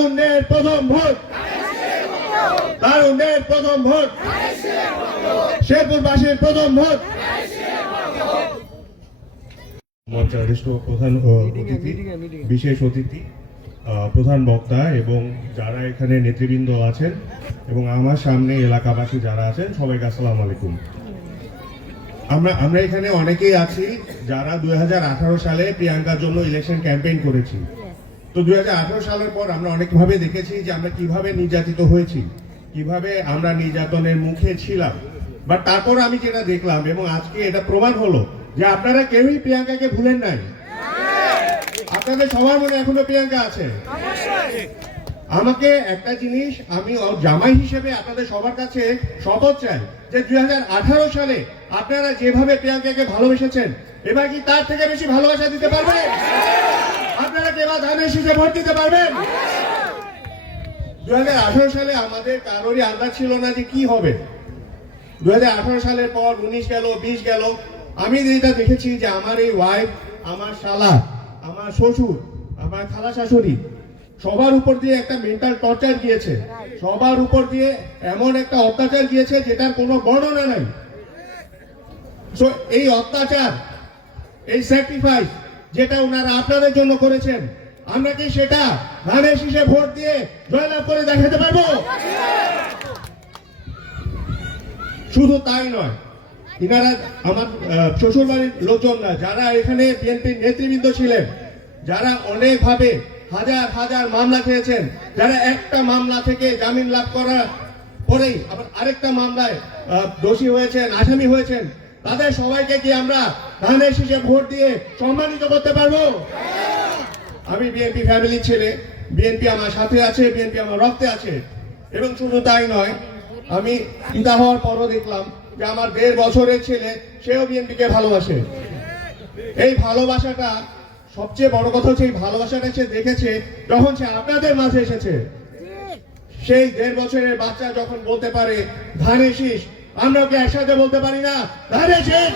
তারুণ্যের প্রথম ভোট, তারুণ্যের প্রথম ভোট, শেরপুরবাসীর প্রথম ভোট। মঞ্চাধিষ্ঠ প্রধান অতিথি, বিশেষ অতিথি, প্রধান বক্তা এবং যারা এখানে নেতৃবৃন্দ আছেন এবং আমার সামনে এলাকাবাসী যারা আছেন, সবাইকে আসসালামু আলাইকুম। আমরা এখানে অনেকেই আছি যারা 2018 সালে প্রিয়াঙ্কার জন্য ইলেকশন ক্যাম্পেইন করেছি। তো 2018 সালের পর আমরা অনেকভাবে দেখেছি যে আমরা কিভাবে নির্যাতিত হয়েছি, কিভাবে আমরা নির্যাতনের মুখে ছিলাম। বাট তারপর আমি যেটা দেখলাম এবং আজকে এটা প্রমাণ হলো যে আপনারা কেউই প্রিয়াঙ্কাকে ভুলেন নাই। আপনাদের সবার মনে এখনো প্রিয়াঙ্কা আছে। আমাকে একটা জিনিস আমি জামাই হিসেবে আপনাদের সবার কাছে শপথ চাই যে 2018 সালে আপনারা যেভাবে প্রিয়াঙ্কাকে ভালোবেসেছেন, এবার কি তার থেকে বেশি ভালোবাসা দিতে পারবেন? আপনারা কি এবার ধানের শীষে ভোট দিতে পারবেন? 2018 সালে আমাদের কারোরই আন্দাজ ছিল না যে কি হবে। 2018 সালের পর 19 গেল, 20 গেল। আমি যেটা দেখেছি যে আমার এই ওয়াইফ, আমার শালা, আমার শ্বশুর, আমার খালা শাশুড়ি, সবার উপর দিয়ে একটা মেন্টাল টর্চার গিয়েছে, সবার উপর দিয়ে এমন একটা অত্যাচার গিয়েছে যেটার কোনো বর্ণনা নাই। সো এই অত্যাচার, এই স্যাক্রিফাইস যেটা ওনারা আপনাদের জন্য করেছেন, আমরা কি সেটা ধানের শীষে ভোট দিয়ে জয়লাভ করে দেখাতে পারবো? শুধু তাই নয়, ইনারা আমার শ্বশুর বাড়ির লোকজনরা যারা এখানে বিএনপির নেতৃবৃন্দ ছিলেন, যারা অনেকভাবে হাজার হাজার মামলা খেয়েছেন, যারা একটা মামলা থেকে জামিন লাভ করার পরেই আবার আরেকটা মামলায় দোষী হয়েছেন, আসামি হয়েছেন, তাদের সবাইকে কি আমরা ধানের শীষে ভোট দিয়ে সম্মানিত করতে পারবো? আমি বিএনপি ফ্যামিলির ছেলে, বিএনপি আমার সাথে আছে, বিএনপি আমার রক্তে আছে। এবং শুধু তাই নয়, আমি পিতা হওয়ার পরও দেখলাম যে আমার 1.5 বছরের ছেলে, সেও বিএনপিকে ভালোবাসে। এই ভালোবাসাটা, সবচেয়ে বড় কথা হচ্ছে এই ভালোবাসাটা সে দেখেছে যখন সে আপনাদের মাঝে এসেছে। সেই 1.5 বছরের বাচ্চা যখন বলতে পারে ধানের শীষ, আমরা কি একসাথে বলতে পারি না ধানের শীষ?